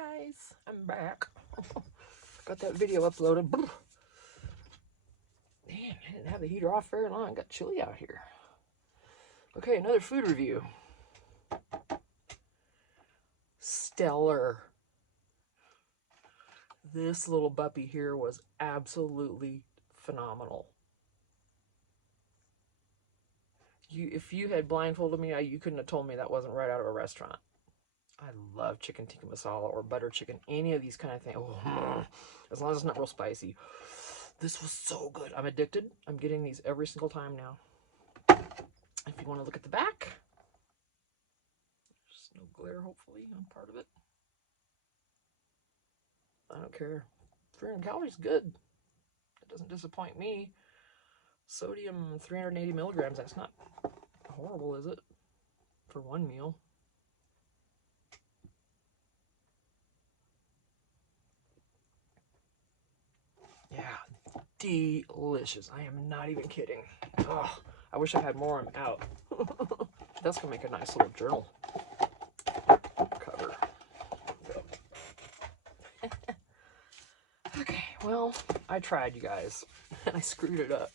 guys, I'm back. Got that video uploaded. Man, I didn't have the heater off very long. It got chilly out here. Okay, another food review. Stellar. This little puppy here was absolutely phenomenal. If you had blindfolded me, you couldn't have told me that wasn't right out of a restaurant. I love chicken tikka masala or butter chicken, any of these kind of things. Oh, as long as it's not real spicy. This was so good. I'm addicted. I'm getting these every single time now. If you want to look at the back, there's no glare, hopefully, on part of it. I don't care. 300 calories, good. It doesn't disappoint me. Sodium, 380 milligrams. That's not horrible, is it? For one meal. Yeah, delicious. I am not even kidding. Oh, I wish I had more of them out. That's gonna make a nice little journal cover. Okay, well, I tried, you guys, and I screwed it up.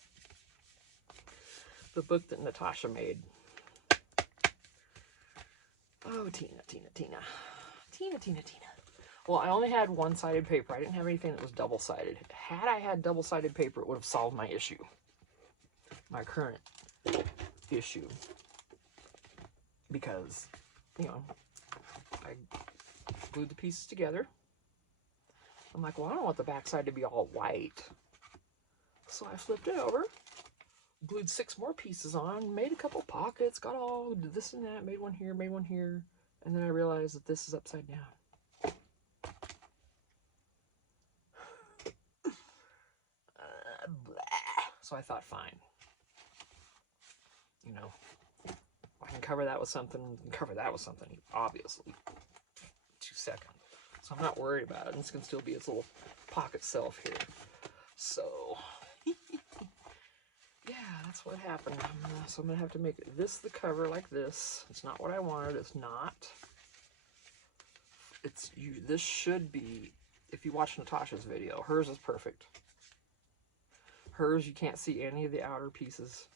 The book that Natasha made. Oh, Tina. Well, I only had one-sided paper. I didn't have anything that was double-sided. Had I had double-sided paper, it would have solved my issue. My current issue. Because, you know, I glued the pieces together. I'm like, well, I don't want the backside to be all white. So I flipped it over, glued 6 more pieces on, made a couple pockets, got all this and that, made one here, and then I realized that this is upside down. So I thought, fine. You know, I can cover that with something, obviously. 2 seconds. So I'm not worried about it. And this can still be its little pocket self here. So, yeah, that's what happened. So I'm going to have to make this the cover like this. It's not what I wanted. It's not. This should be, if you watch Natasha's video, hers is perfect. Hers, you can't see any of the outer pieces.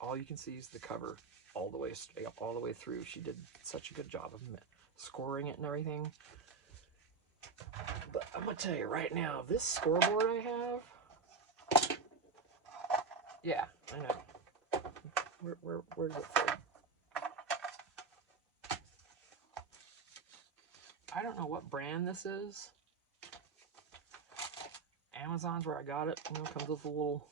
All you can see is the cover all the way through. She did such a good job of scoring it and everything. But I'm gonna tell you right now, this scoreboard I have, yeah, I know. Where does it fit? I don't know what brand this is. Amazon's where I got it. You know, it comes with a little.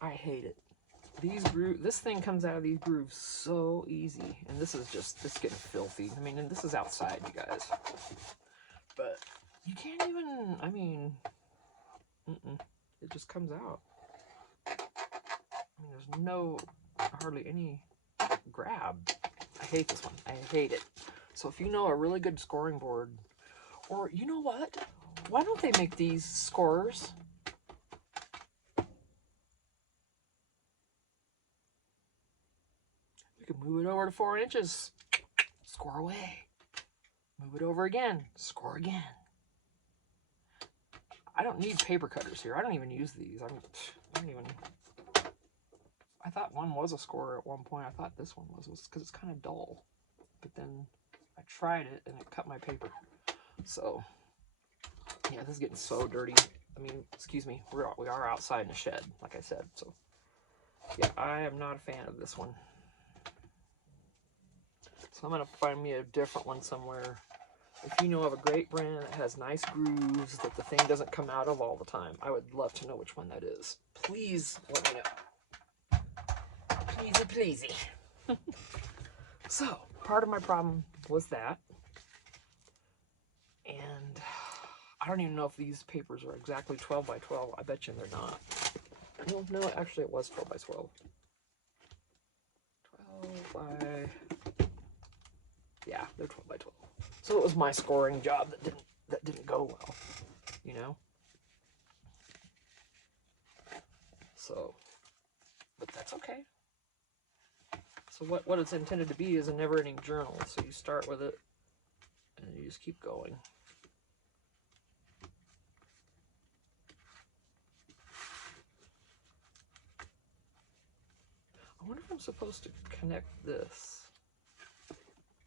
I hate it. This thing comes out of these grooves so easy, and this is getting filthy. I mean, and this is outside, you guys. But you can't even. I mean, it just comes out. I mean, there's hardly any grab. I hate this one. I hate it. So if you know a really good scoring board, or you know what? Why don't they make these scorers? You can move it over to 4 inches, score away. Move it over again, score again. I don't need paper cutters here. I don't even use these. I thought one was a scorer at one point. I thought this one was because it's kind of dull. But then I tried it and it cut my paper. So, yeah, this is getting so dirty. I mean, excuse me, we are outside in a shed, like I said. So, yeah, I am not a fan of this one. So I'm going to find me a different one somewhere. If you know of a great brand that has nice grooves that the thing doesn't come out of all the time, I would love to know which one that is. Please let me know. Pleasey. So, part of my problem was that. And I don't even know if these papers are exactly 12 by 12. I bet you they're not. No, actually it was 12 by 12. 12 by... Yeah, they're 12 by 12. So it was my scoring job that didn't go well, you know? So, but that's okay. So what it's intended to be is a never-ending journal. So you start with it, and you just keep going. I wonder if I'm supposed to connect this.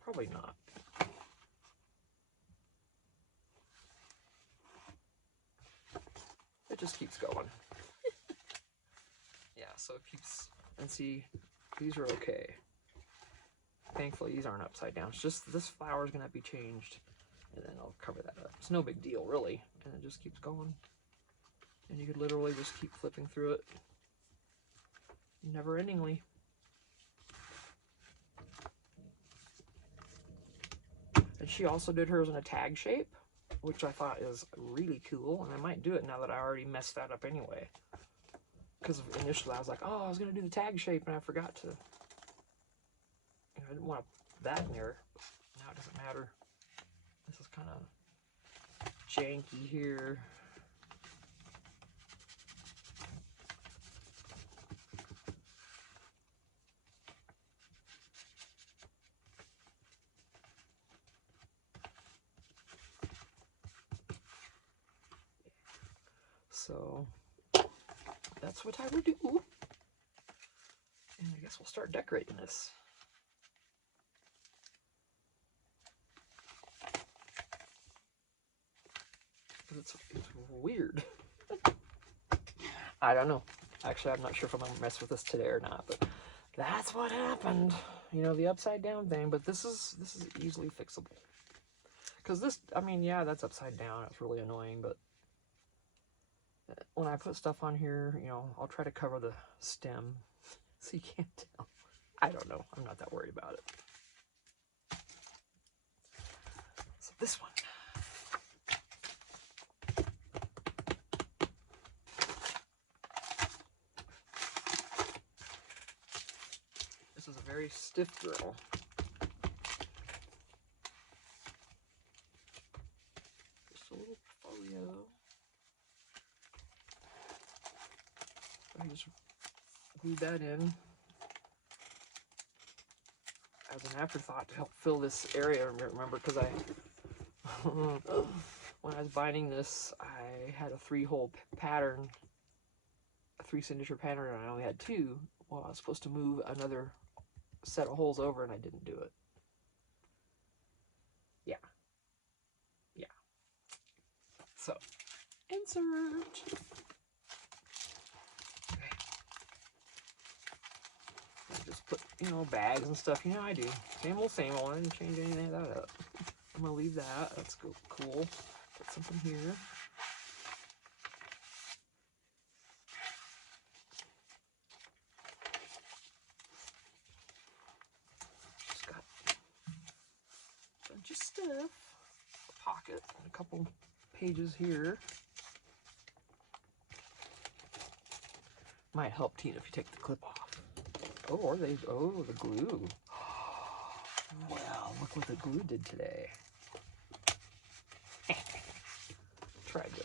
Probably not. It just keeps going. Yeah, so it keeps, and see, these are okay. Thankfully, these aren't upside down. It's just this flower is going to be changed, and then I'll cover that up. It's no big deal, really, and it just keeps going. And you could literally just keep flipping through it never-endingly. And she also did hers in a tag shape, which I thought is really cool, and I might do it now that I already messed that up anyway. Because initially I was like, oh, I was going to do the tag shape, and I forgot to. I didn't want that in there. Now it doesn't matter. This is kind of janky here. So that's what I would do. And I guess we'll start decorating this. It's weird. I don't know. Actually, I'm not sure if I'm gonna mess with this today or not, but that's what happened. You know, the upside down thing, but this is easily fixable. Because this, I mean, yeah, that's upside down. It's really annoying, but when I put stuff on here, you know, I'll try to cover the stem so you can't tell. I don't know. I'm not that worried about it. So this one. This is a very stiff girl. Just a little folio. I just glued that in as an afterthought to help fill this area. Remember, because when I was binding this, I had a 3-hole pattern, a 3-signature pattern, and I only had 2. Well, I was supposed to move another set of holes over, and I didn't do it. Yeah. So, insert. Okay. I just put, you know, bags and stuff. You know, I do. Same old, same old. I didn't change anything of that up. I'm gonna leave that. That's cool. Put something here. Just got a bunch of stuff. A pocket and a couple pages here. Might help, Tina, if you take the clip off. Oh, or the glue. Well, look what the glue did today. Tried to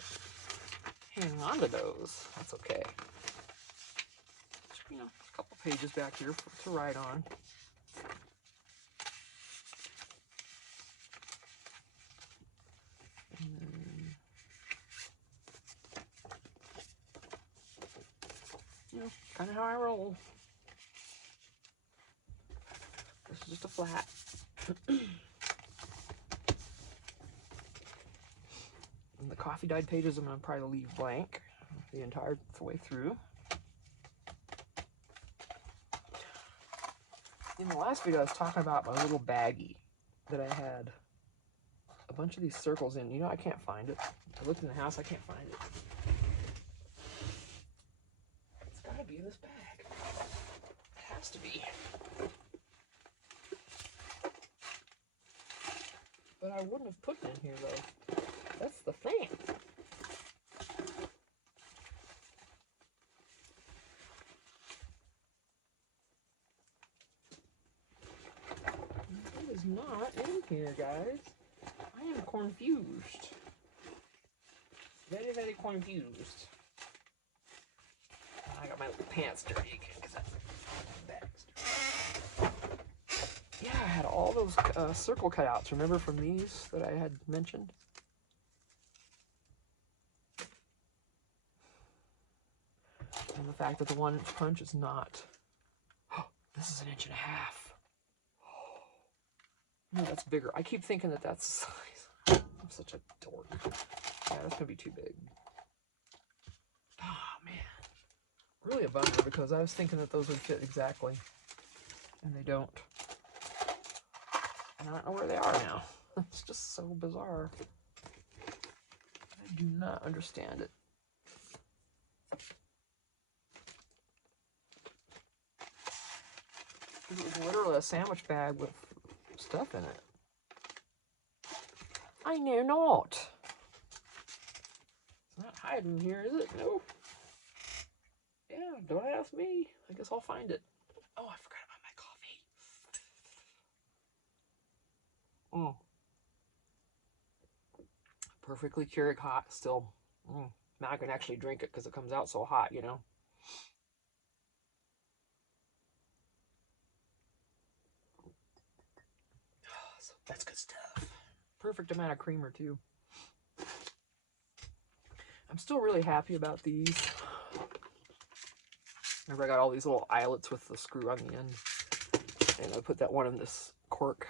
hang on to those. That's okay. Just, you know, a couple pages back here to write on. And then, you know, kind of how I roll. This is just a flat. And the coffee dyed pages I'm going to probably leave blank the entire way through. In the last video I was talking about my little baggie that I had a bunch of these circles in. You know, I can't find it. I looked in the house, I can't find it. It's got to be in this bag. It has to be. But I wouldn't have put it in here though. That's the thing. It is not in here, guys. I am confused. Very, very confused. I got my little pants dirty again because that's bag's dirty. Yeah, I had all those circle cutouts, remember, from these that I had mentioned? And the fact that the 1 inch punch is not. Oh, this is 1.5 inches. No, that's bigger. I keep thinking that that's the size. I'm such a dork. Yeah, that's gonna be too big. Oh man, really a bummer because I was thinking that those would fit exactly, and they don't. And I don't know where they are now. It's just so bizarre. I do not understand it. It was literally a sandwich bag with stuff in it. I know not. It's not hiding here, is it? Nope. Yeah, don't ask me. I guess I'll find it. Oh, I forgot about my coffee. Perfectly Keurig hot still. Now I can actually drink it because it comes out so hot, you know. So that's good stuff. Perfect amount of creamer too. I'm still really happy about these. Remember, I got all these little eyelets with the screw on the end, and I put that one in this cork.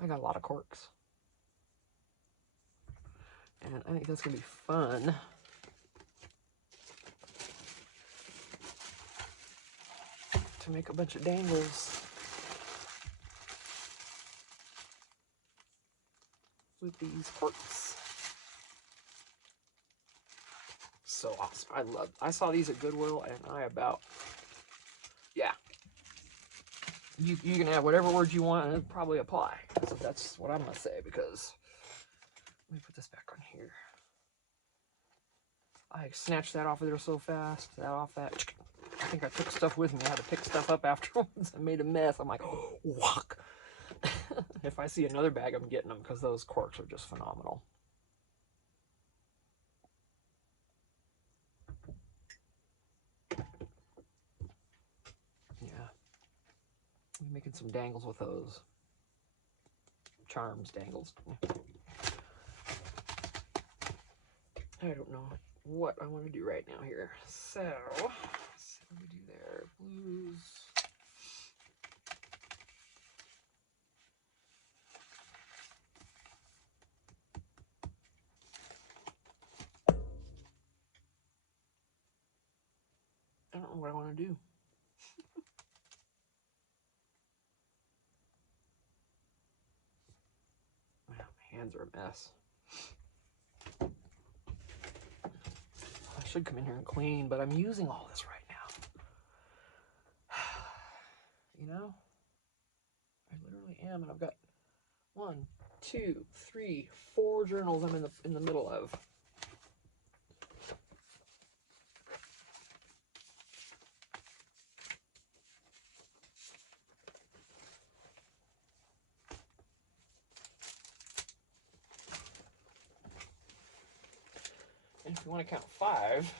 I got a lot of corks, and I think that's gonna be fun. To make a bunch of dangles with these corks. So awesome. I saw these at Goodwill, and yeah. You can add whatever words you want and it'll probably apply. So that's what I'm gonna say, because let me put this back on here. I snatched that off of there so fast. That off that. I think I took stuff with me. I had to pick stuff up afterwards. I made a mess. I'm like, oh, walk. If I see another bag, I'm getting them because those corks are just phenomenal. Yeah. I'm making some dangles with those. Charms, dangles. I don't know what I want to do right now here. So, let's see what we do there. Blues. I don't know what I want to do. My hands are a mess. I should come in here and clean, but I'm using all this right now. You know? I literally am, and I've got 1, 2, 3, 4 journals I'm in the middle of. And if you want to count 5,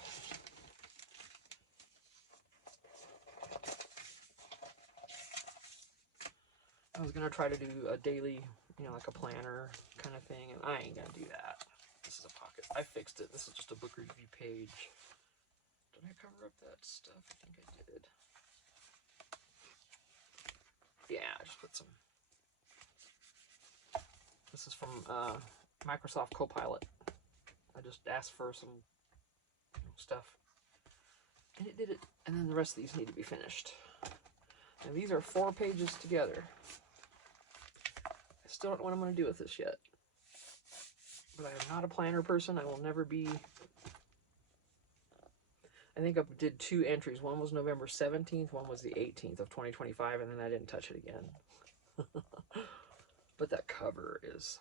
I was gonna try to do a daily, you know, like a planner kind of thing, and I ain't gonna do that. This is a pocket. I fixed it. This is just a book review page. Did I cover up that stuff? I think I did. Yeah, I just put some. This is from Microsoft Copilot. I just asked for some stuff, and it did it. And then the rest of these need to be finished. Now these are 4 pages together. I still don't know what I'm going to do with this yet. But I am not a planner person. I will never be. I think I did 2 entries. One was November 17th, one was the 18th of 2025, and then I didn't touch it again. But that cover is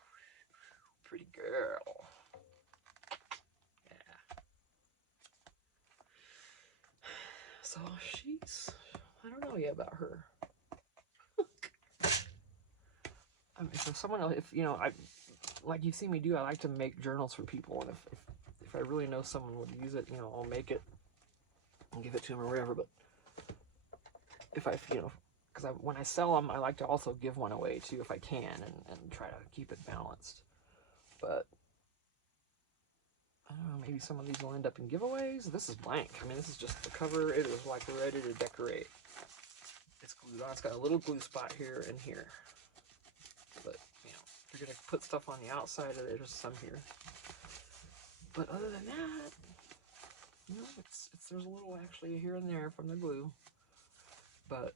pretty girl. Yeah. So she's, I don't know yet about her. I mean, so someone else, if you know, like you've seen me do, I like to make journals for people, and if I really know someone would use it, you know, I'll make it and give it to them or whatever. But if I, you know, because when I sell them, I like to also give one away too if I can, and try to keep it balanced. But I don't know, maybe some of these will end up in giveaways. This is blank. I mean, this is just the cover. It is like ready to decorate. It's glued on. It's got a little glue spot here and here. But, you know, if you're going to put stuff on the outside of it, there's some here. But other than that, you know, there's a little actually here and there from the glue. But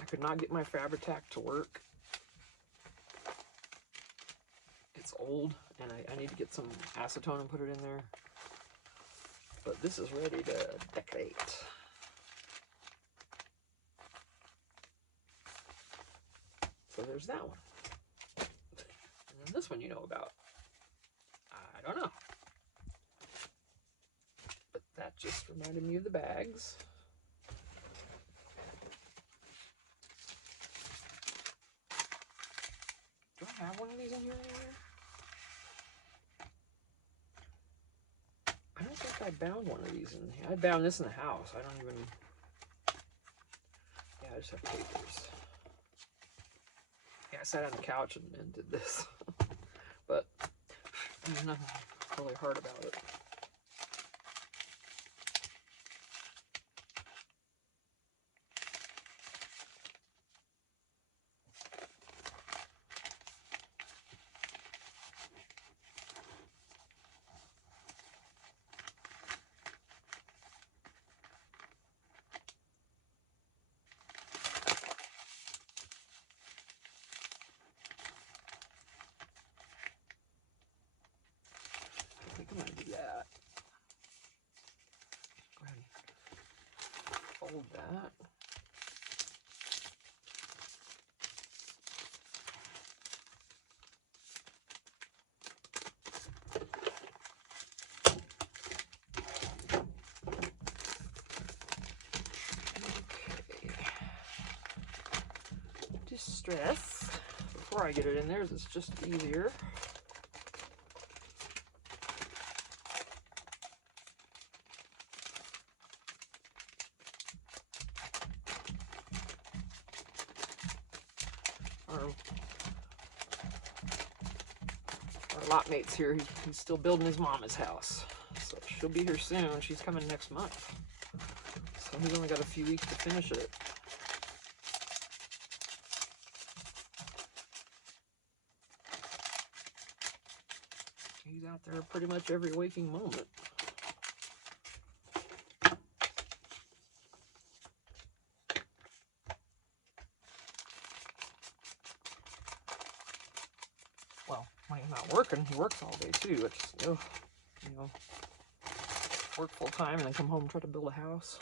I could not get my Fabri-Tac to work. It's old, and I need to get some acetone and put it in there. But this is ready to decorate. So there's that one. And then this one you know about. I don't know. But that just reminded me of the bags. Do I have one of these in here anywhere? I don't think I bound one of these in here. I bound this in the house. I don't even... Yeah, I just have papers. Yeah, I sat on the couch and did this. But there's nothing really hard about it. I think I'm going to do that. Go ahead and fold that. Distress. Before I get it in there, it's just easier. Our lot mate's here. He's still building his mama's house. So she'll be here soon. She's coming next month. So he's only got a few weeks to finish it. He's out there pretty much every waking moment. Well, when he's not working, he works all day too. It's, ugh, you know, work full time and then come home and try to build a house.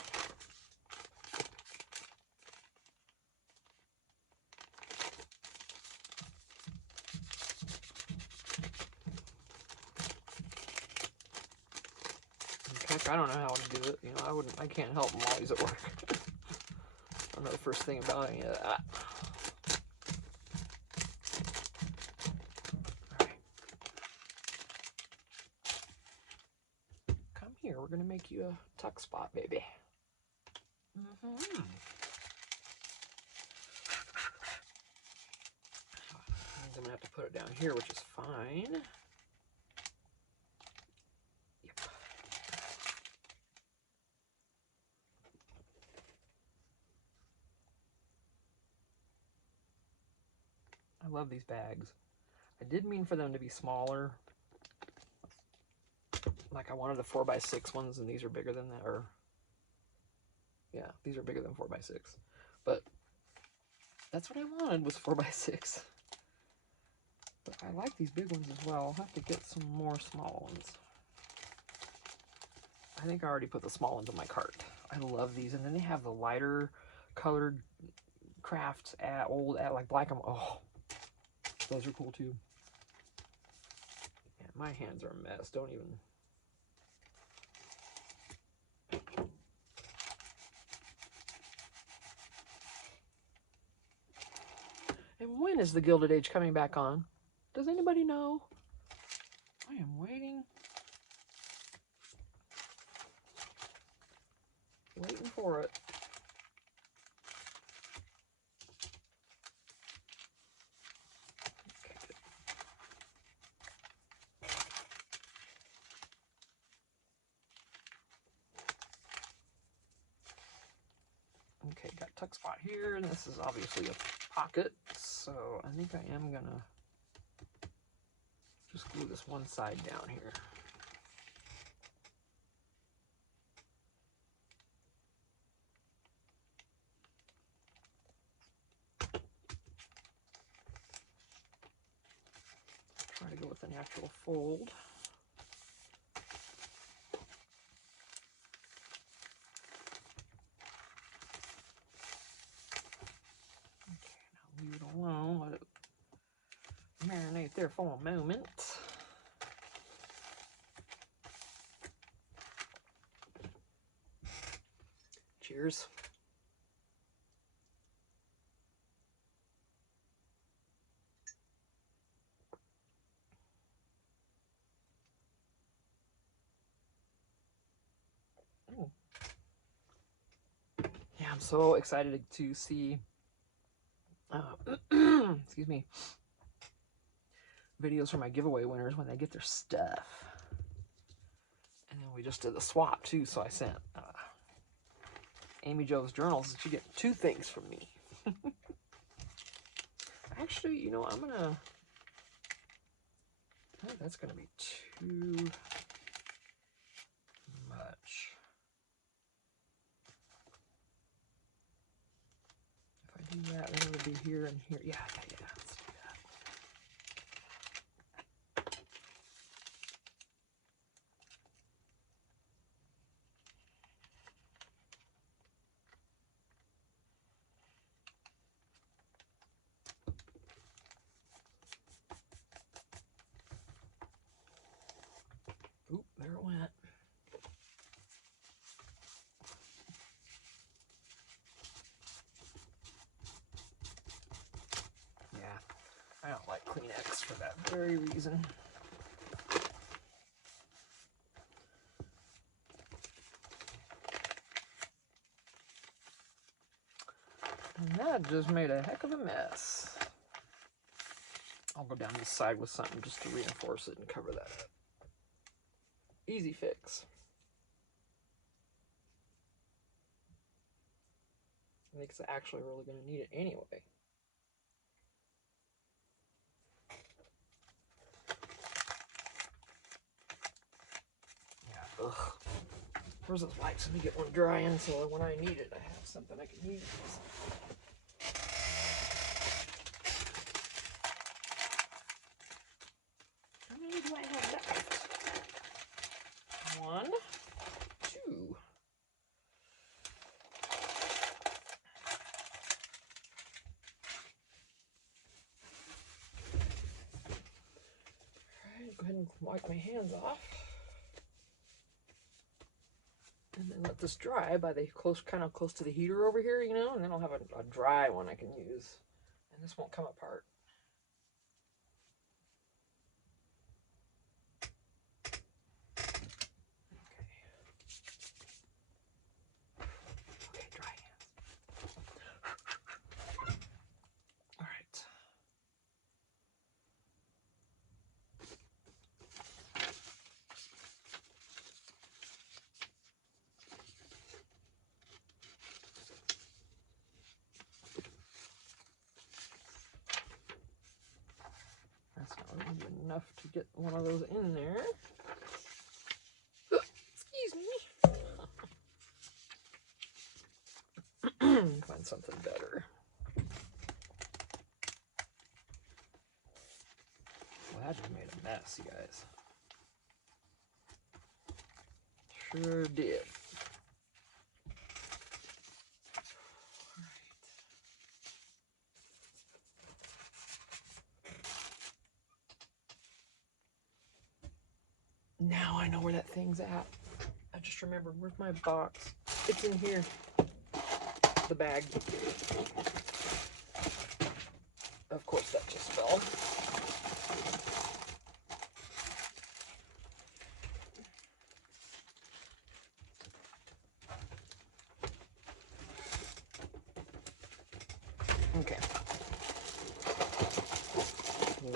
Heck, I don't know how to do it. You know, I can't help him while he's at work. I don't know the first thing about any of that. All right. Come here. We're gonna make you a tuck spot, baby. Mm-hmm. I'm gonna have to put it down here, which is fine. Yep. I love these bags. I did mean for them to be smaller. Like I wanted the 4x6 ones, and these are bigger than that. Or yeah, these are bigger than 4x6. But that's what I wanted, was 4x6. But I like these big ones as well. I'll have to get some more small ones. I think I already put the small ones in my cart. I love these. And then they have the lighter colored crafts like black and oh, those are cool too. Yeah, my hands are a mess. Don't even. And when is the Gilded Age coming back on? Does anybody know? I am waiting. for it. Okay, got tuck spot here, and this is obviously a pocket, so I think I am gonna just glue this one side down here. Try to go with a natural fold. Leave it alone, let it marinate there for a moment. Cheers. Oh. Yeah, I'm so excited to see excuse me, videos from my giveaway winners when they get their stuff. And then we just did the swap too, so I sent Amy Jo's journals, and she get 2 things from me. Actually, you know, I think that's gonna be too much. If I do that, then it'll be here and here. Yeah, let's do that. Oop, there it went. Yeah, I don't like Kleenex for that very reason. And that just made a heck of a mess. I'll go down this side with something just to reinforce it and cover that up. Easy fix. I think it's actually really going to need it anyway. Yeah, ugh. Where's those wipes? Let me get one drying so when I need it, I have something I can use. How many do I have left? 1, 2. Alright, go ahead and wipe my hands off. And then let this dry by the kind of close to the heater over here, you know, and then I'll have a dry one I can use. And this won't come apart. Okay, dry hands. All right. That's not really enough to get one of those in there. Excuse me. Find something better. Well, that just made a mess, you guys. Sure did. Now I know where that thing's at. I just remembered, where's my box? It's in here. The bag. Of course, that just fell. Okay.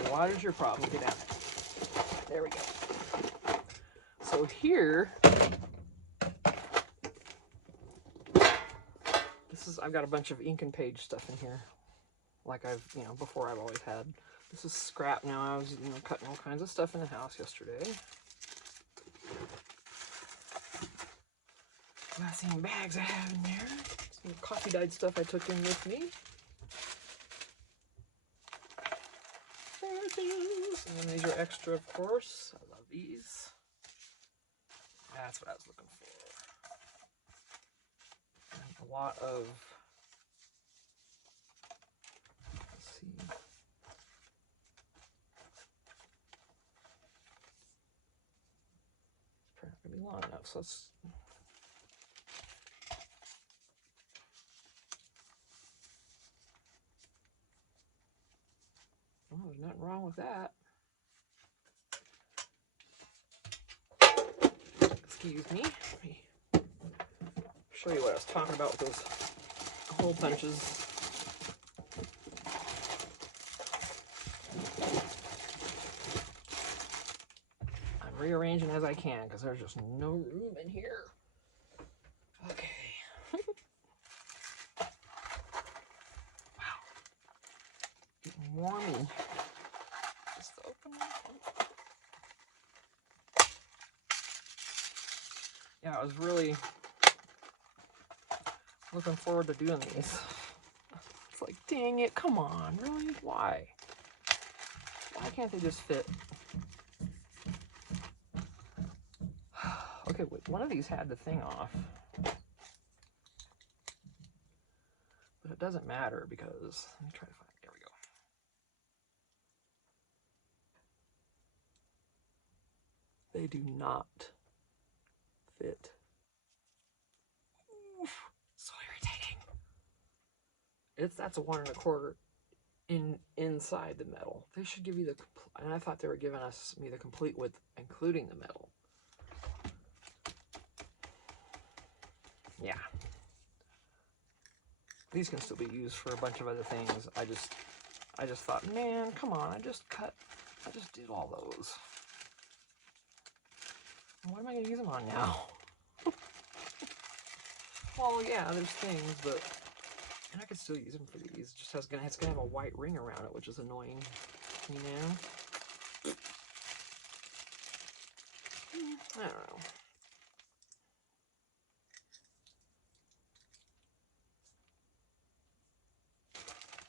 What is your problem? Get down. There we go. So here, I've got a bunch of ink and page stuff in here, like before I've always had. This is scrap now. I was, cutting all kinds of stuff in the house yesterday. Glassine bags I have in there. Some coffee dyed stuff I took in with me. There it is. And then these are extra, of course. I love these. That's what I was looking for. And a lot of, let's see. It's probably not going to be long enough, so let's. Oh, there's nothing wrong with that. Excuse me. Let me show you what I was talking about with those hole punches. I'm rearranging as I can because there's just no room in here. Okay. Wow. Getting warmy. Just open it. Yeah, I was really looking forward to doing these. It's like, dang it, come on, really? Why? Why can't they just fit? Okay, wait, one of these had the thing off. But it doesn't matter because, let me try to find, there we go. They do not fit. Oof, so irritating. That's a 1 1/4 inside the metal. They should give you the, and I thought they were giving me the complete width, including the metal. Yeah. These can still be used for a bunch of other things. I just thought, man, come on, I just did all those. What am I going to use them on now? Well, yeah, there's things, but, and I could still use them for these. It's gonna have a white ring around it, which is annoying, I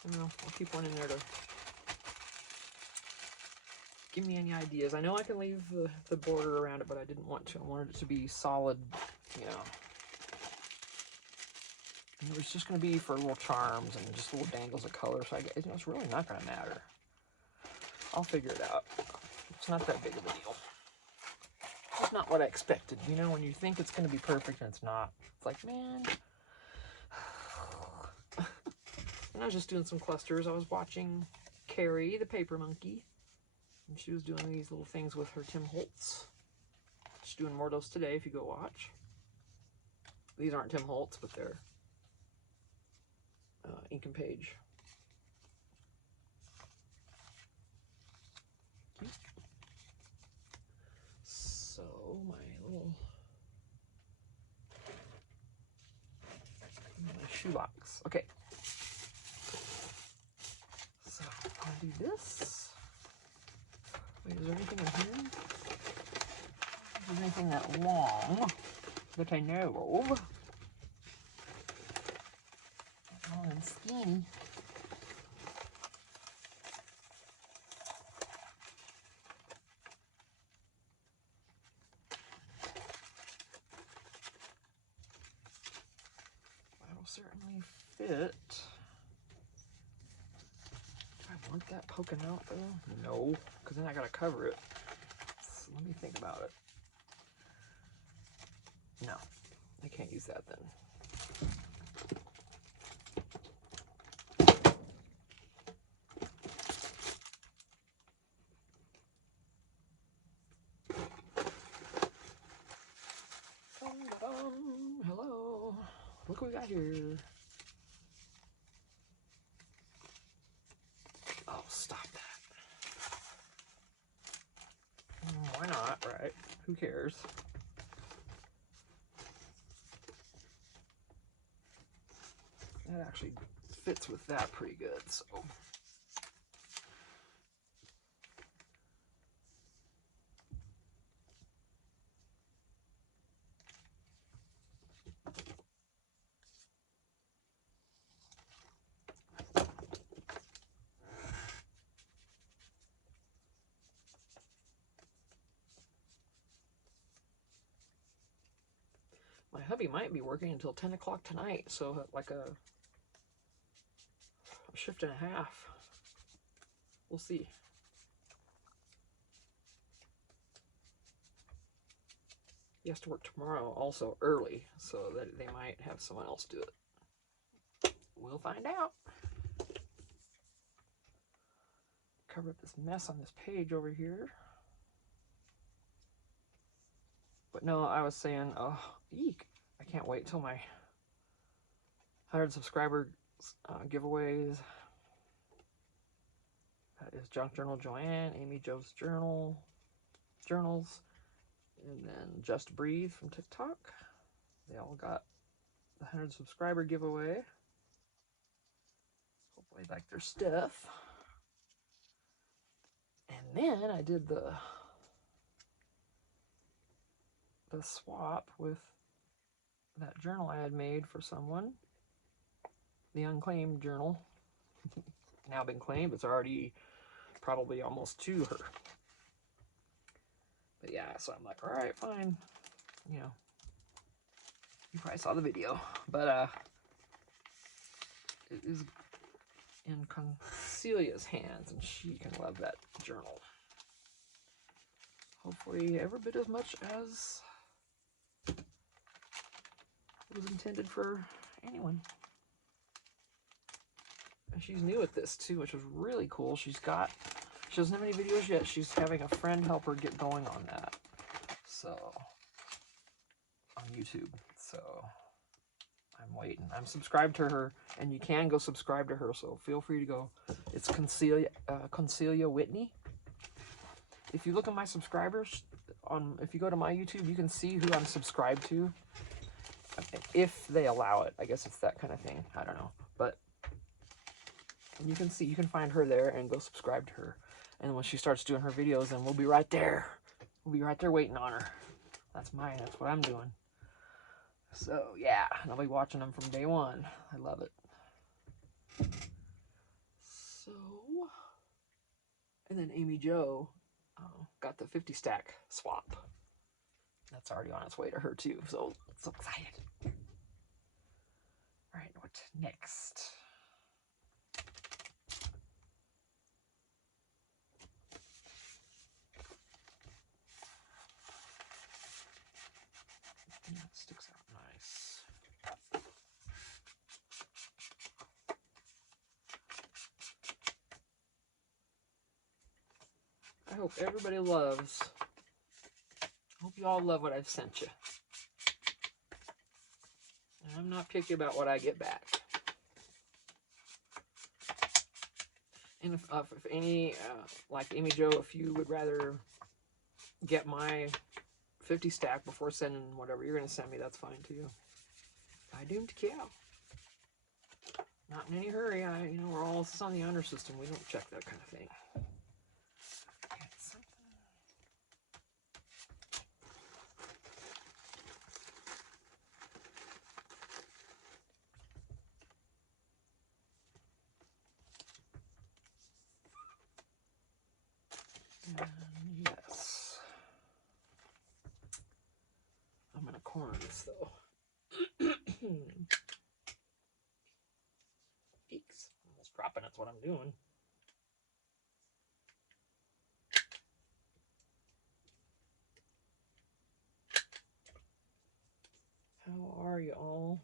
don't know. I'll keep one in there to give me any ideas. I know I can leave the border around it, but I didn't want to. I wanted it to be solid, And it was just going to be for little charms and just little dangles of color, so it's really not going to matter. I'll figure it out. It's not that big of a deal. It's not what I expected. When you think it's going to be perfect and it's not. It's like, man. And I was just doing some clusters. I was watching Carrie, the paper monkey. And she was doing these little things with her Tim Holtz. She's doing more of those today if you go watch. These aren't Tim Holtz, but they're ink and page. So my shoebox. Okay. So I'll do this. Wait, is there anything in here? Is there anything that long that I know of? Long and skinny. That'll certainly fit. Do I want that poking out though? No, because then I gotta cover it. So let me think about it. No, I can't use that then. Hello, look what we got here. stop that. Why not, right? Who cares? That actually fits with that pretty good, so. My hubby might be working until 10 o'clock tonight, so like a shift and a half. We'll see. He has to work tomorrow also early, so that they might have someone else do it. We'll find out. Cover up this mess on this page over here. But no, I was saying, oh, eek, I can't wait till my 100 subscriber giveaways. That is Junk Journal Joanne, Amy Joe's journals, and then Just Breathe from TikTok. They all got the 100 subscriber giveaway. Hopefully they like their stuff. And then I did the swap with that journal I had made for someone. The unclaimed journal. Now been claimed. It's already probably almost to her. But yeah, so I'm like, all right, fine. You know, you probably saw the video, but it is in Concilia's hands, and she can love that journal. Hopefully every bit as much as it was intended for anyone. And she's new at this too, which was really cool. She doesn't have any videos yet. She's having a friend help her get going on that. So, on YouTube. So, I'm waiting. I'm subscribed to her, and you can go subscribe to her, so feel free to go. It's Concilia Whitney. If you look at my subscribers, if you go to my YouTube, you can see who I'm subscribed to. If they allow it. I guess it's that kind of thing. I don't know. But you can see, you can find her there and go subscribe to her. And when she starts doing her videos, then we'll be right there. We'll be right there waiting on her. That's what I'm doing. So, yeah, and I'll be watching them from day one. I love it. So, and then Amy Jo got the 50 stack swap. That's already on its way to her too, so excited. All right, what next? That sticks out nice. I hope everybody loves. I hope you all love what I've sent you. And I'm not picky about what I get back. And if any, like Amy Jo, if you would rather get my 50 stack before sending whatever you're going to send me, that's fine too. I doomed cow. Not in any hurry. We're all on the honor system. We don't check that kind of thing. Yes. I'm going to corner this though. Eeks. Almost dropping, that's what I'm doing. How are you all?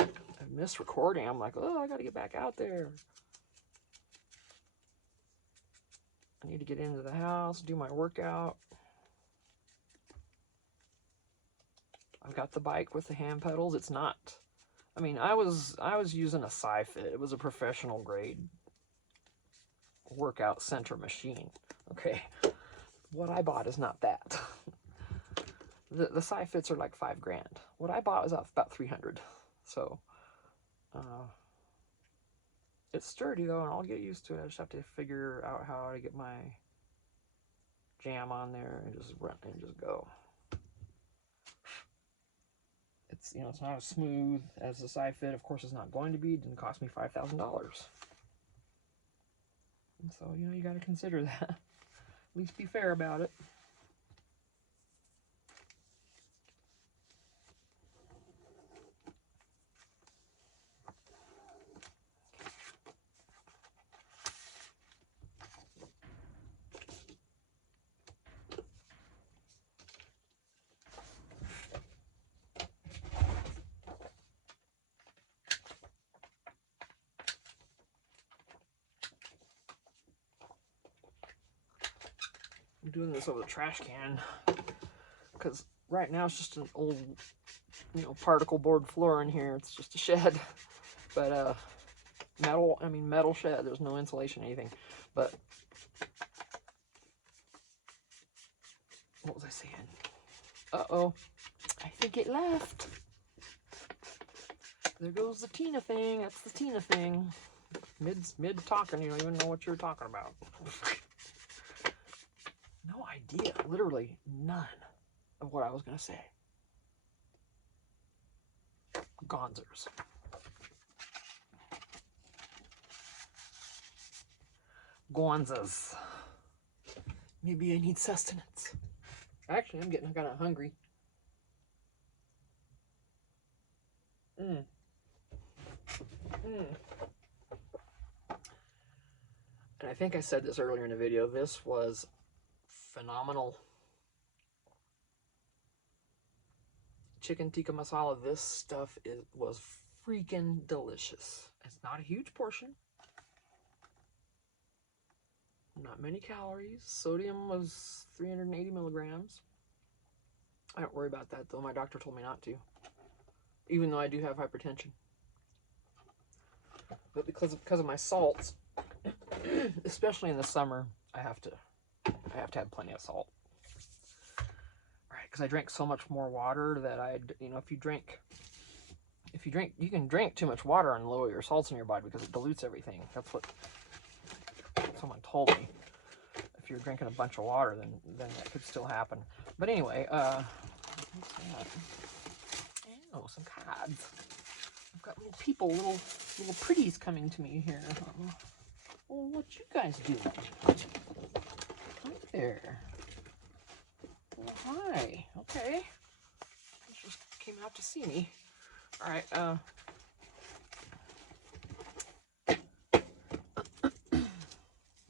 I missed recording. I'm like, oh, I got to get back out there. I need to get into the house, do my workout. I've got the bike with the hand pedals. It's not I mean, I was using a Sci-Fit. It was a professional grade workout center machine. Okay, what I bought is not that. The Sci-Fits are like $5 grand. What I bought was about 300. So it's sturdy though, and I'll get used to it. I just have to figure out how to get my jam on there and just run and just go. It's, you know, it's not as smooth as the Sci-Fit. Of course, it's not going to be. It didn't cost me $5,000. And so, you know, you got to consider that. At least be fair about it. I'm doing this over the trash can because right now it's just an old, you know, particle board floor in here. It's just a shed, but metal shed. There's no insulation or anything. But what was I saying? Uh-oh, I think it left. There goes the Tina thing. That's the Tina thing. Mid talking, you don't even know what you're talking about. No idea, literally none of what I was gonna say. Gonzers. Gonzas. Maybe I need sustenance. Actually, I'm getting kind of hungry. And I think I said this earlier in the video. This was phenomenal. Chicken tikka masala. This stuff was freaking delicious. It's not a huge portion. Not many calories. Sodium was 380 milligrams. I don't worry about that though. My doctor told me not to. Even though I do have hypertension. But because of my salts, especially in the summer, I have to have plenty of salt. Right, because I drink so much more water that you know, if you drink, you can drink too much water and lower your salts in your body because it dilutes everything. That's what someone told me. If you're drinking a bunch of water, then that could still happen. But anyway, what's that? Oh, some cards. I've got little people, little pretties coming to me here. Well, what you guys doing? Hi there. Well, hi. Okay. You just came out to see me. All right.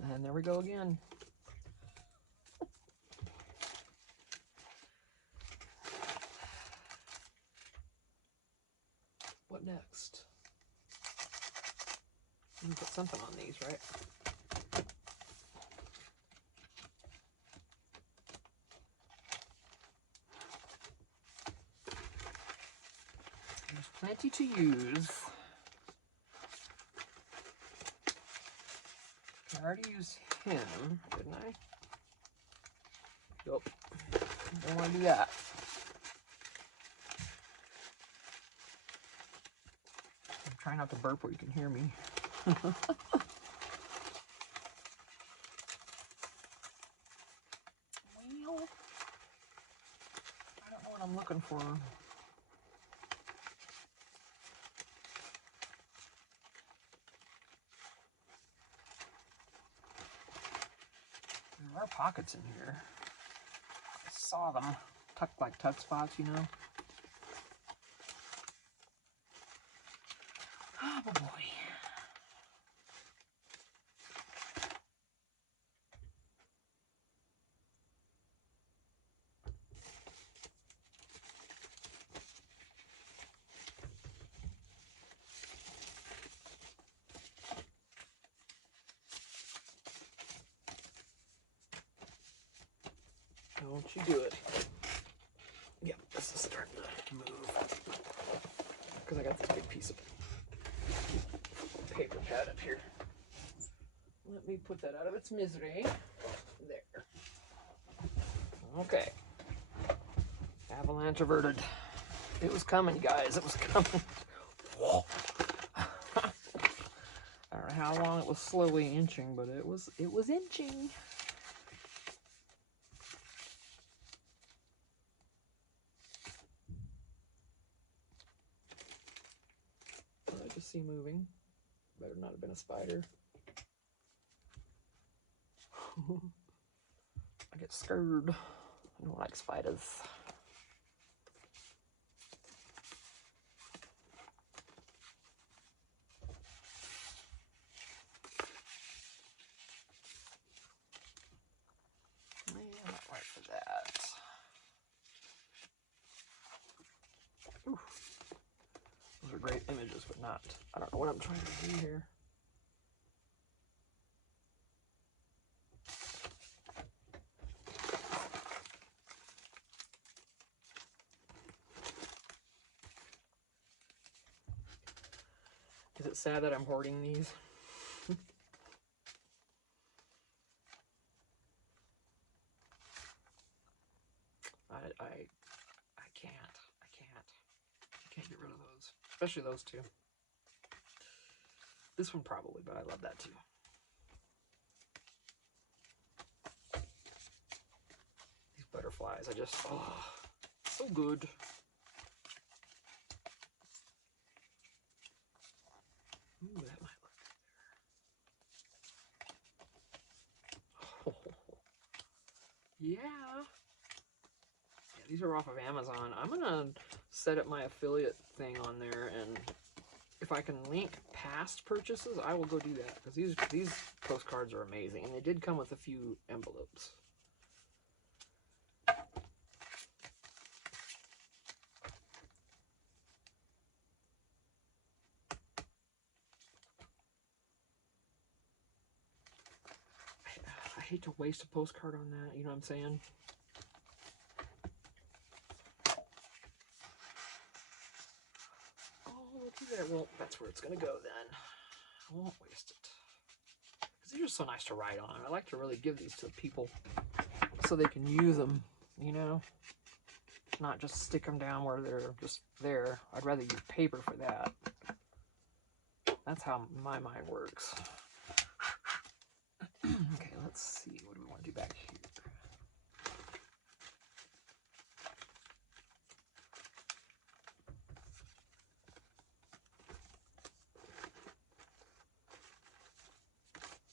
And there we go again. What next? You can put something on these, right? There's plenty to use. I already used him, didn't I? Nope. Don't want to do that. I'm trying not to burp where you can hear me. Well, I don't know what I'm looking for. There are pockets in here. I saw them tucked like tuck spots, you know. Oh boy. Don't you do it. Yep, this is starting to move. because I got this big piece of paper pad up here. Let me put that out of its misery. There. Okay. Avalanche averted. It was coming, guys. It was coming. I don't know how long it was slowly inching, but it was inching. I just see moving. Better not have been a spider. I get scared. I don't like spiders. Yeah, not right for that. Ooh. Those are great images, but not. I don't know what I'm trying to do here. Is it sad that I'm hoarding these? I can't get rid of those, especially those two. This one probably, but I love that too. These butterflies, I just, oh, so good. Ooh, that might look good there. Oh, yeah. These are off of Amazon. I'm gonna set up my affiliate thing on there, and if I can link past purchases, I will go do that, because these postcards are amazing, and they did come with a few envelopes. I hate to waste a postcard on that, you know what I'm saying? Oh, look at that. Well, that's where it's going to go then. I won't waste it. Because these are so nice to write on. I like to really give these to people so they can use them, you know? Not just stick them down where they're just there. I'd rather use paper for that. That's how my mind works. Okay, let's see. What do we want to do back here?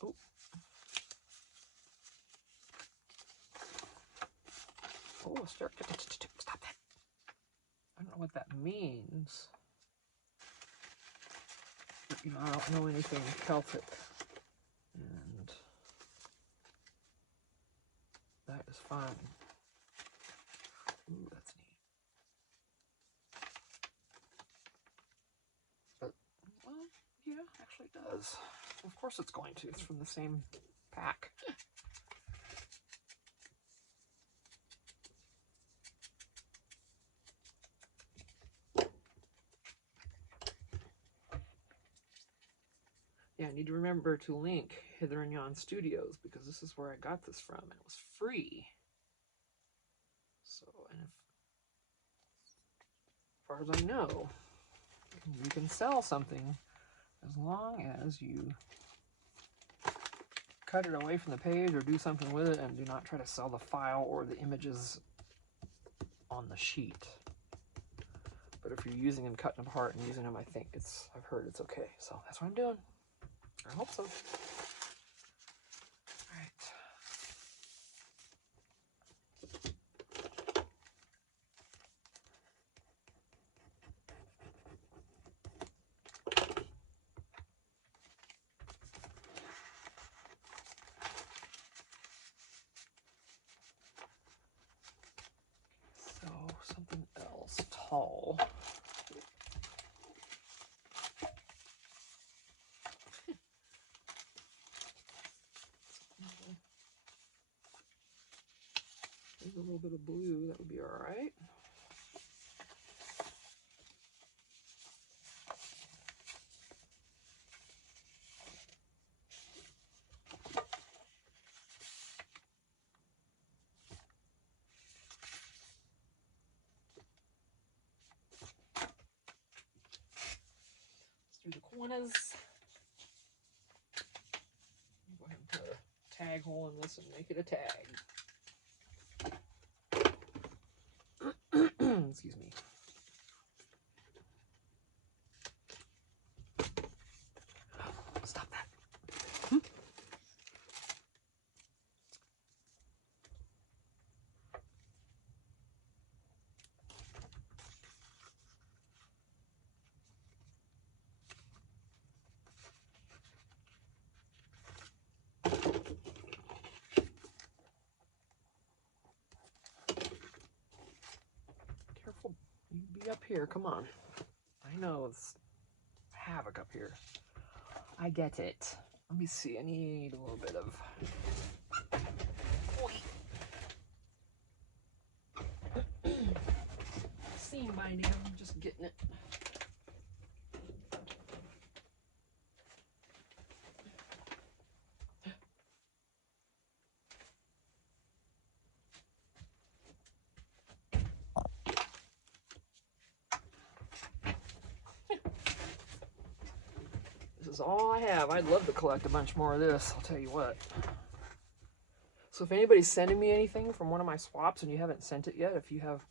Oh. Oh, start. Stop that. I don't know what that means. But, you know, I don't know anything Celtic. And that is fine. Ooh, that's neat. But, well, yeah, actually it does. Of course it's going to. It's from the same pack. Yeah, I need to remember to link Hither and Yon Studios, because this is where I got this from, and it was free. So, and as far as I know, you can sell something as long as you cut it away from the page or do something with it, and do not try to sell the file or the images on the sheet. But if you're using them, cutting them apart and using them, I've heard it's okay. So that's what I'm doing. I hope so. All right. So something else tall. There's a little bit of blue, that would be all right. one is, go ahead and put a tag hole in this and make it a tag. Excuse me. Stop that. Careful. You be up here. Come on. I know it's havoc up here. I get it. Let me see. I need a little bit of... seam binding. I'm just getting it. This is all I have. I'd love to collect a bunch more of this, I'll tell you what. So if anybody's sending me anything from one of my swaps and you haven't sent it yet, if you have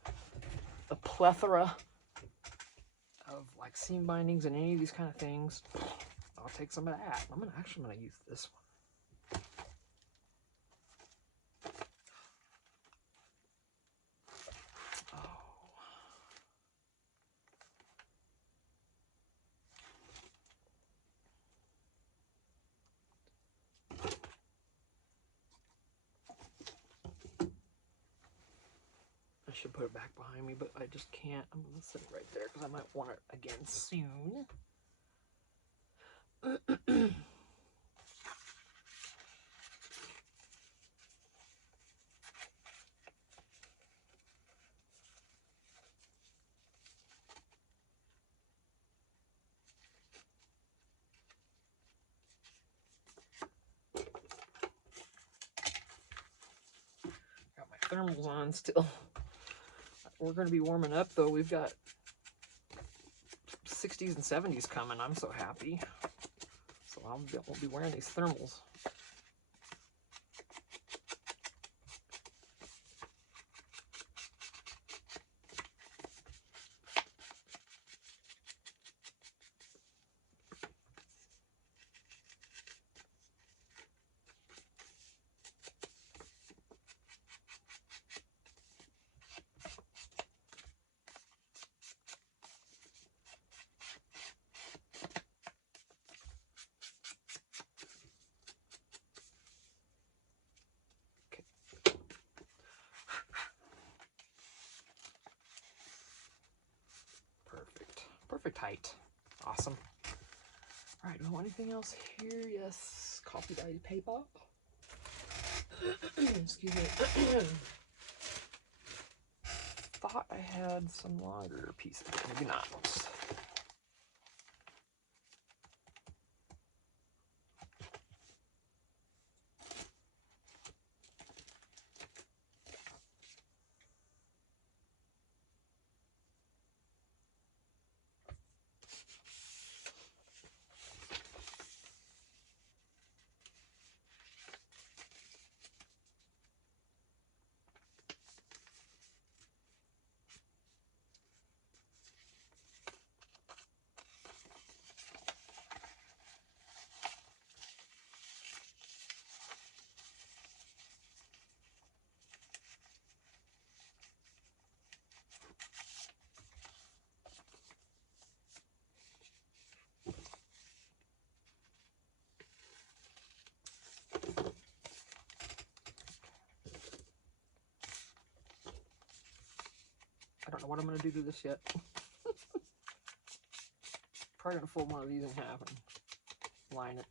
a plethora of like seam bindings and any of these kind of things, I'll take some of that. I'm gonna use this one. I should put it back behind me, but I just can't. I'm gonna set it right there because I might want it again soon. Got my thermals on still. We're going to be warming up though. We've got 60s and 70s coming. I'm so happy. So I'll be wearing these thermals. Perfect height. Awesome. All right, do I want anything else here? Yes, copy dyed paper. Excuse me. Thought I had some longer pieces, maybe not. I don't know what I'm going to do to this yet. Probably going to fold one of these in half and line it.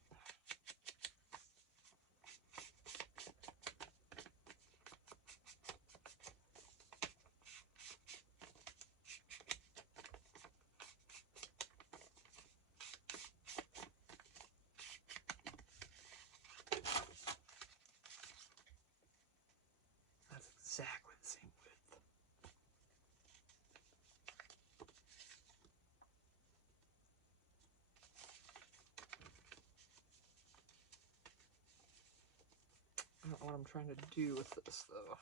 That's exactly the same width. I'm trying to do with this, though.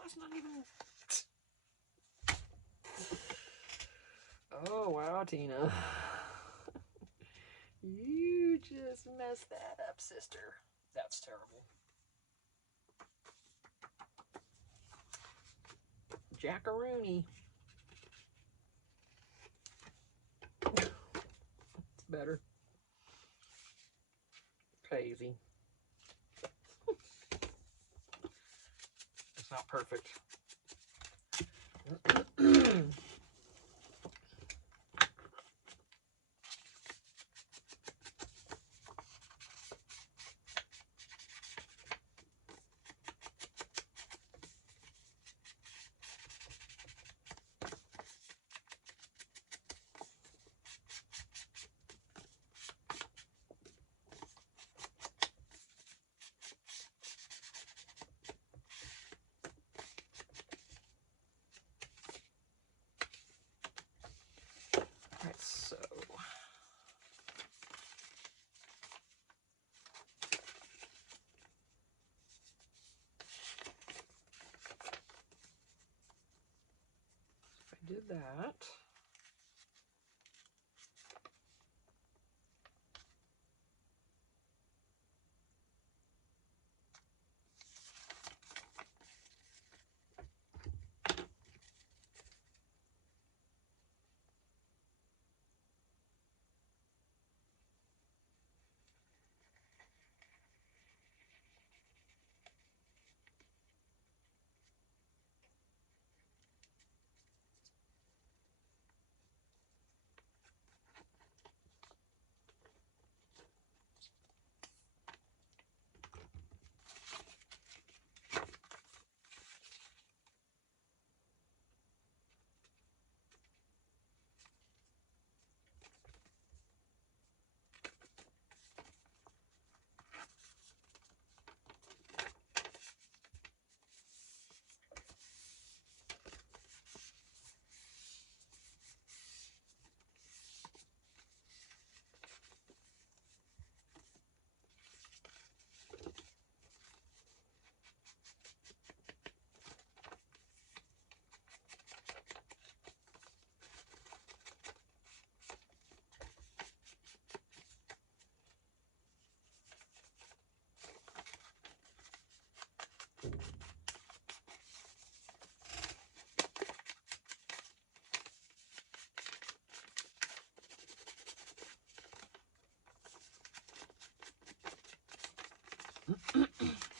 That's not even... Oh, wow, Tina. You just messed that up, sister. That's terrible. Jackaroonie. It's better. Crazy. It's not perfect. Alright, so if I did that,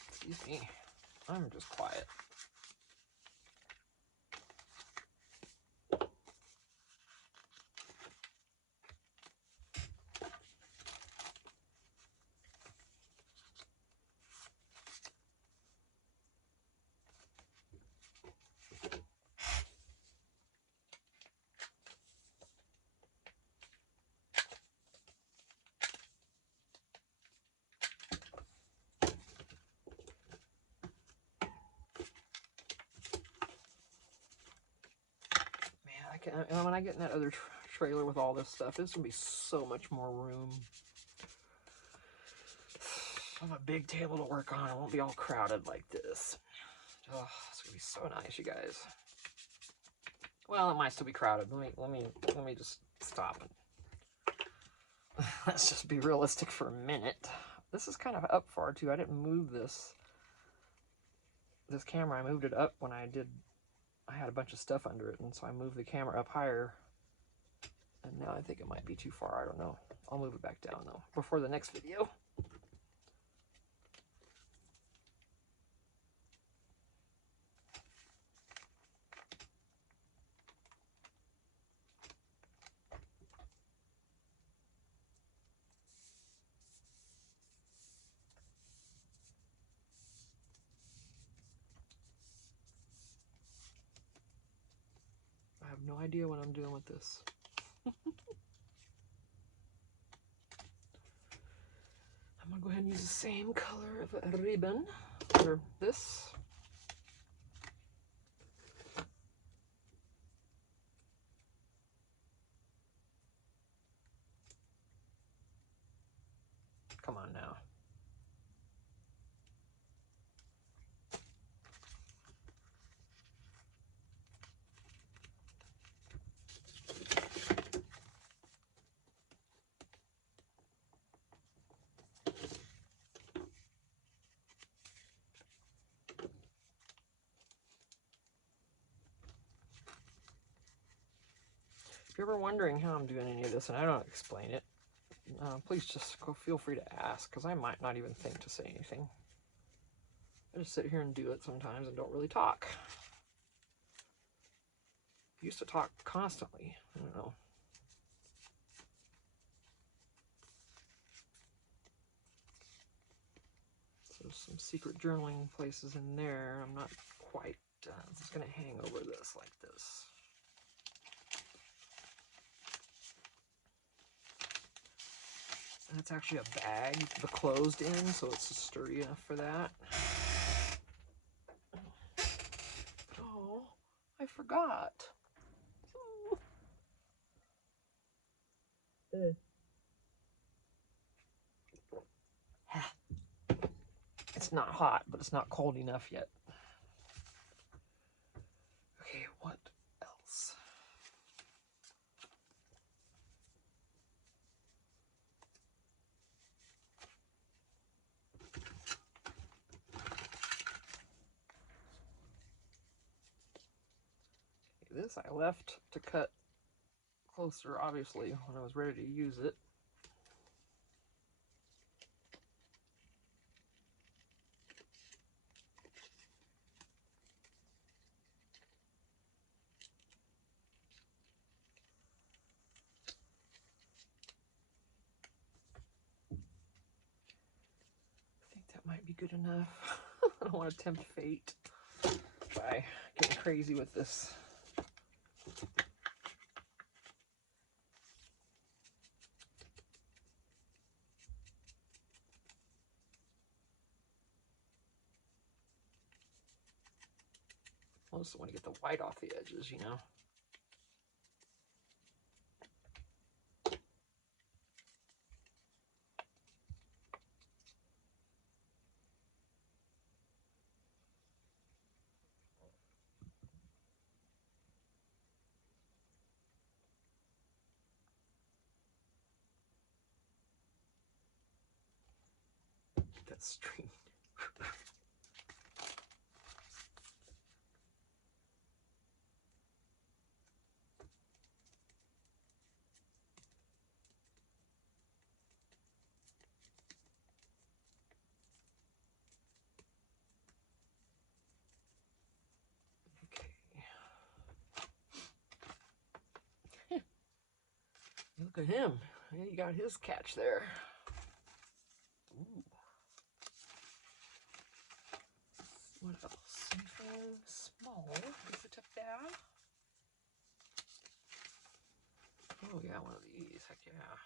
excuse me, I'm just quiet. And when I get in that other trailer with all this stuff, it's gonna be so much more room. I have a big table to work on. It won't be all crowded like this. Oh, it's gonna be so nice, you guys. Well, it might still be crowded. Let me just stop and let's just be realistic for a minute. This is kind of up far too. I didn't move this camera. I moved it up when I had a bunch of stuff under it, and so I moved the camera up higher. And now I think it might be too far. I don't know. I'll move it back down though before the next video. no idea what I'm doing with this. I'm gonna go ahead and use the same color of a ribbon for this. Come on now. If you're ever wondering how I'm doing any of this and I don't explain it, please just feel free to ask, because I might not even think to say anything. I just sit here and do it sometimes and don't really talk. I used to talk constantly. I don't know. So there's some secret journaling places in there. I'm not quite done. I'm just going to hang over this like this. And it's actually a bag, the closed in, so it's sturdy enough for that. Oh, I forgot. It's not hot, but it's not cold enough yet. Okay, what else? Okay, this I left to cut closer, obviously, when I was ready to use it. I think that might be good enough. I don't want to tempt fate by getting crazy with this. I also want to get the white off the edges, you know. That string. Look at him. He got his catch there. Ooh. What else? Anything small? Is it up there? Oh yeah, one of these. Heck yeah.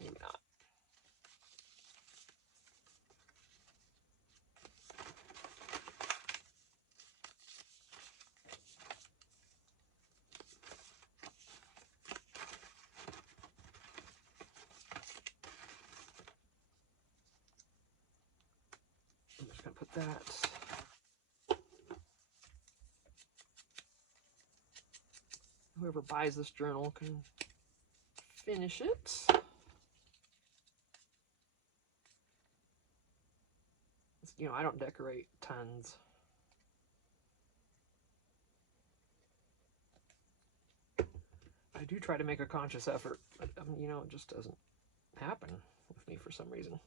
Maybe not. I'm just gonna put that. Whoever buys this journal can finish it. You know, I don't decorate tons. I do try to make a conscious effort, but you know, it just doesn't happen with me for some reason.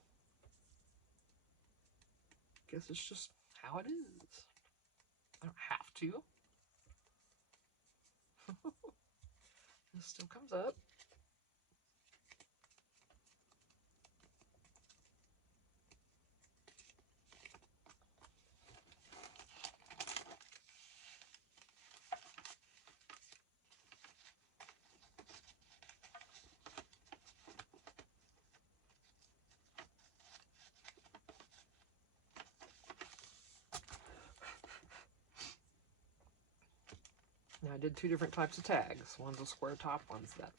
Guess it's just how it is. I don't have to. This still comes up. Now I did 2 different types of tags. One's a square top, one's that.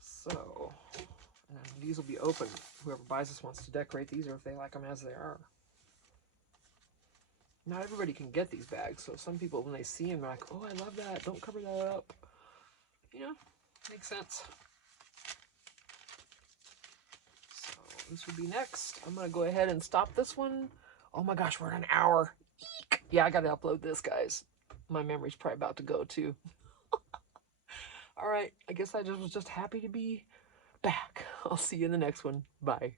So, and these will be open. Whoever buys this wants to decorate these, or if they like them as they are. Not everybody can get these bags, so some people, when they see them, are like, oh, I love that, don't cover that up. You know, makes sense. So this would be next. I'm going to go ahead and stop this one. Oh my gosh, we're at an hour. Eek. Yeah, I got to upload this, guys. My memory's probably about to go, too. All right, I guess I was just happy to be back. I'll see you in the next one. Bye.